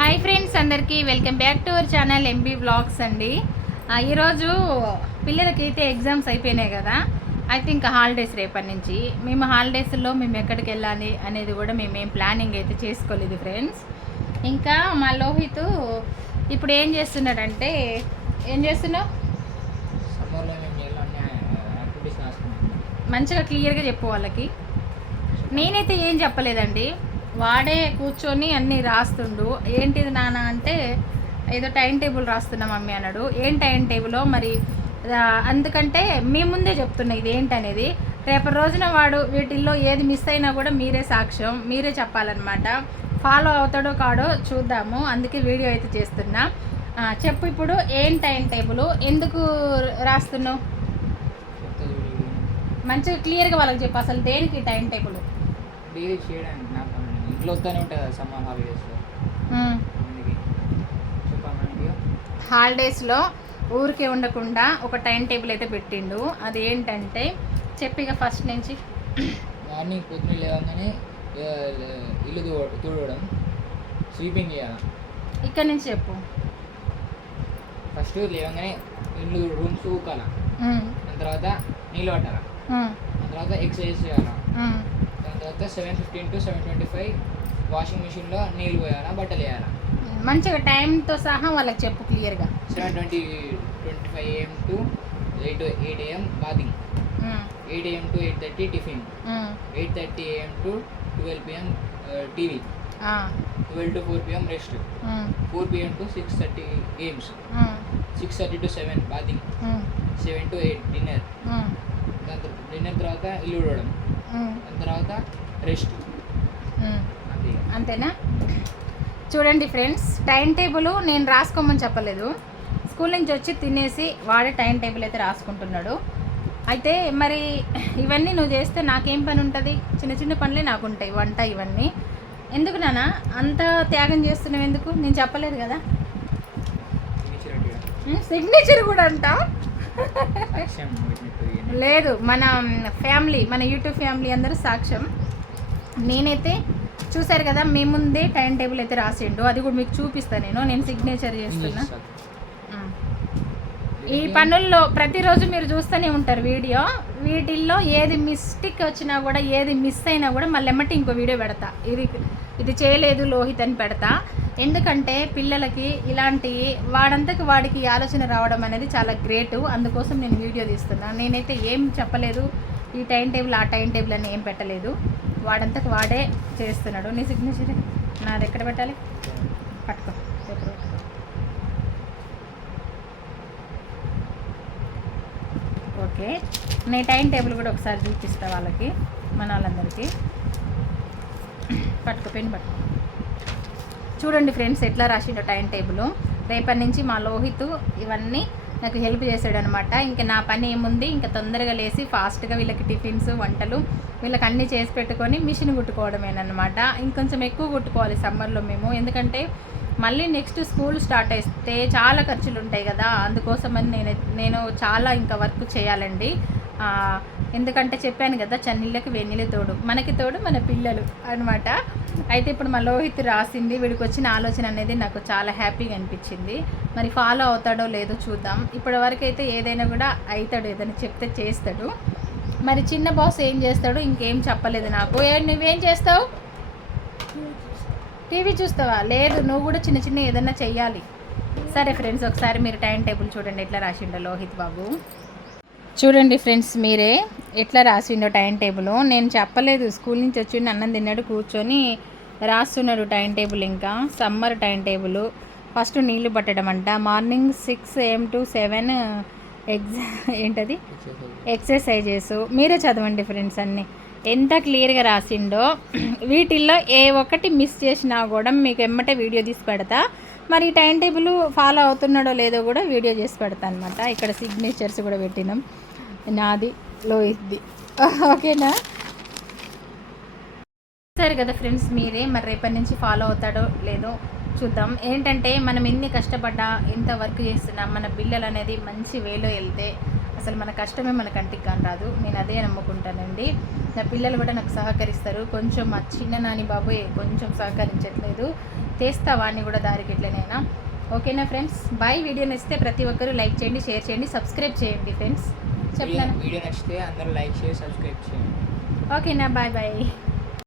Hi friends అందరికీ welcome back to our channel MB blogs అండి. ఈరోజు పిల్లలకి అయితే ఎగ్జామ్స్ అయిపోయినాయి కదా. అయితే ఇంకా హాలిడేస్ రేపటి నుంచి. మేము హాలిడేస్లో మేము ఎక్కడికి వెళ్ళాలి అనేది కూడా మేము ఏం ప్లానింగ్ అయితే చేసుకోలేదు ఫ్రెండ్స్. ఇంకా మా లోహిత్ ఇప్పుడు ఏం చేస్తున్నాడంటే ఏం చేస్తున్నావు? మంచిగా క్లియర్గా చెప్పు వాళ్ళకి. నేనైతే ఏం చెప్పలేదండి. వాడే కూర్చొని అన్నీ రాస్తుండు. ఏంటిది నాన్న అంటే ఏదో టైం టేబుల్ రాస్తున్నా మమ్మీ అన్నాడు. ఏం టైం టేబులో? మరి అందుకంటే మీ ముందే చెప్తున్నా ఇది ఏంటనేది. రేపటి రోజున వాడు వీటిల్లో ఏది మిస్ అయినా కూడా మీరే సాక్ష్యం మీరే చెప్పాలన్నమాట. ఫాలో అవుతాడో కాడో చూద్దాము. అందుకే వీడియో అయితే చేస్తున్నా. చెప్పు ఇప్పుడు ఏం టైం టేబుల్? ఎందుకు రాస్తున్నావు? మంచిగా క్లియర్గా వాళ్ళకి చెప్పు అసలు దేనికి టైం టేబుల్? డైలీ చేయడానికి. ఇంట్లో వస్తూనే ఉంటుంది కదా సమ్మర్ హాలిడేస్లో హాలిడేస్లో ఊరికే ఉండకుండా ఒక టైం టేబుల్ అయితే పెట్టిండు. అది ఏంటంటే చెప్పిగా ఫస్ట్ నుంచి. మార్నింగ్ పొద్దున్న లేవగానే ఇల్లు తుడ- తుడవడం స్వీపింగ్ చేయాలి? ఇక్కడ నుంచి చెప్పు. ఫస్ట్ లేవగానే ఇల్లు రూమ్స్ ఊకాల తర్వాత నీళ్ళు పట్టాలి? తర్వాత ఎక్సర్సైజ్ చేయాలి? తర్వాత seven fifteen to seven twenty five washing మిషన్లో నీళ్ళు పోయాలా బట్టలు వేయాలా? మంచిగా టైంతో సహా వాళ్ళకి చెప్పు క్లియర్గా. Seven twenty twenty five AM to eight eight AM bathing eight AM to eight thirty tiffin eight thirty AM to twelve PM TV twelve to four PM rest four PM to six thirty games six thirty to seven bathing seven to eight dinner దాని dinner తర్వాత ఇల్లు దాని తర్వాత rest అంతేనా? చూడండి friends time table నేను రాసుకోమని చెప్పలేదు. School నుంచి వచ్చి తినేసి వాడే టైం టేబుల్ అయితే రాసుకుంటున్నాడు. అయితే మరి ఇవన్నీ నువ్వు చేస్తే నాకేం పని ఉంటుంది? చిన్న చిన్న పనులే నాకు ఉంటాయి వంట ఇవన్నీ. ఎందుకు నాన్న? అంత త్యాగం చేస్తున్నావు ఎందుకు? నేను చెప్పలేదు కదా. సిగ్నేచర్ కూడా అంటాం సాక్ష్యం పెట్టినట్టు ఇవన్నీ. లేదు మన ఫ్యామిలీ మన యూట్యూబ్ ఫ్యామిలీ అందరూ సాక్ష్యం. నేనైతే చూశారు కదా మీ ముందే టైం టేబుల్ అయితే రాసిండు. అది కూడా మీకు చూపిస్తాను నేను నేను సిగ్నేచర్ చేస్తున్నా. ఈ పనుల్లో ప్రతిరోజు మీరు చూస్తూనే ఉంటారు వీడియో. వీటిల్లో ఏది మిస్టేక్ వచ్చినా కూడా ఏది మిస్ అయినా కూడా మళ్ళీ ఎమ్మటి ఇంకో వీడియో పెడతా. ఇది ఇది చేయలేదు లోహిత్ అని పెడతా. ఎందుకంటే పిల్లలకి ఇలాంటి వాడంతకు వాడికి ఆలోచన రావడం అనేది చాలా గ్రేట్. అందుకోసం నేను వీడియో తీస్తున్నాను నేనైతే ఏం చెప్పలేదు. ఈ టైం టేబుల్ ఆ టైం టేబుల్ అని ఏం పెట్టలేదు. వాడంతకు వాడే చేస్తున్నాడు. నీ సిగ్నేచర్ నాది ఎక్కడ పెట్టాలి? పట్టుకో. Paper okay. నీ టైం టేబుల్ కూడా ఒకసారి చూపిస్తా వాళ్ళకి మన వాళ్ళందరికీ. పట్టుకో పెన్ పట్టుకో. చూడండి ఫ్రెండ్స్ ఎట్లా రాసిండో టైం టేబుల్. రేపటి నుంచి మా లోహిత్ ఇవన్నీ నాకు హెల్ప్ చేశాడు అనమాట ఇంకా నా పని ఏముంది? ఇంకా తొందరగా లేచి ఫాస్ట్గా వీళ్ళకి టిఫిన్స్ వంటలు వీళ్ళకి అన్నీ చేసి పెట్టుకొని మిషన్ కుట్టుకోవడమేనమాట ఇంకొంచెం ఎక్కువ కుట్టుకోవాలి సమ్మర్లో మేము. ఎందుకంటే మళ్ళీ నెక్స్ట్ స్కూల్ స్టార్ట్ అయితే చాలా ఖర్చులు ఉంటాయి కదా. అందుకోసమని నేను నేను చాలా ఇంకా వర్క్ చేయాలండి. ఎందుకంటే చెప్పాను కదా చన్నీళ్ళకి వెన్నీళ్ళ తోడు. మనకి తోడు మన పిల్లలు అన్నమాట. అయితే ఇప్పుడు మా లోహిత్ రాసింది వీడికి వచ్చిన ఆలోచన అనేది నాకు చాలా హ్యాపీగా అనిపించింది. మరి ఫాలో అవుతాడో లేదో చూద్దాం. ఇప్పటి వరకు అయితే ఏదైనా కూడా అవుతాడు ఏదైనా చెప్తే చేస్తాడు. మరి చిన్న బాస్ ఏం చేస్తాడు? ఇంకేం చెప్పలేదు నాకు. ఏ నువ్వేం చేస్తావు? టీవీ చూస్తావా? లేదు నువ్వు కూడా చిన్న చిన్న ఏదైనా చెయ్యాలి. సరే ఫ్రెండ్స్ ఒకసారి మీరు టైం టేబుల్ చూడండి ఎట్లా రాసిండో లోహిత్ బాబు. చూడండి ఫ్రెండ్స్ మీరే ఎట్లా రాసిండో టైం టేబుల్. నేను చెప్పలేదు స్కూల్ నుంచి వచ్చి అన్నం తిన్నాడు కూర్చొని రాస్తున్నాడు టైం టేబుల్ ఇంకా. Summer time table. ఫస్ట్ నీళ్ళు పట్టడం అంట. Morning six AM to seven ఎగ్జా ఏంటది? ఎక్సర్సైజెస్. మీరే చదవండి ఫ్రెండ్స్ అన్నీ. ఎంత క్లియర్గా రాసిండో. వీటిల్లో ఏ ఒక్కటి మిస్ చేసినా కూడా మీకు ఎమ్మటే వీడియో తీసి పెడతా. మరి టైం టేబుల్ ఫాలో అవుతున్నాడో లేదో కూడా వీడియో చేసి పెడతాను అనమాట ఇక్కడ సిగ్నేచర్స్ కూడా పెట్టినాం. నాది లోహిత్ది. ఓకేనా? సరే కదా ఫ్రెండ్స్ మీరే మరి రేపటి నుంచి ఫాలో అవుతాడో లేదో చూద్దాం. ఏంటంటే మనం ఎన్ని కష్టపడ్డా ఎంత వర్క్ చేస్తున్నా మన పిల్లలు అనేది మంచి వేలో వెళ్తే అసలు మన కష్టమే మన కంటికి కాని రాదు. నేను అదే నమ్ముకుంటానండి. నా పిల్లలు కూడా నాకు సహకరిస్తారు. కొంచెం మా చిన్న నాని బాబు కొంచెం సహకరించట్లేదు. తెస్తా వాడిని కూడా దారికి ఎట్లనైనా. ఓకేనా ఫ్రెండ్స్? బాయ్. వీడియో నచ్చితే ప్రతి ఒక్కరూ లైక్ చేయండి షేర్ చేయండి సబ్స్క్రైబ్ చేయండి ఫ్రెండ్స్. వీడియో చెప్పలేను వీడియో నచ్చితే అందరూ లైక్ చేసి సబ్స్క్రైబ్ చేయండి. ఓకేనా? Bye bye.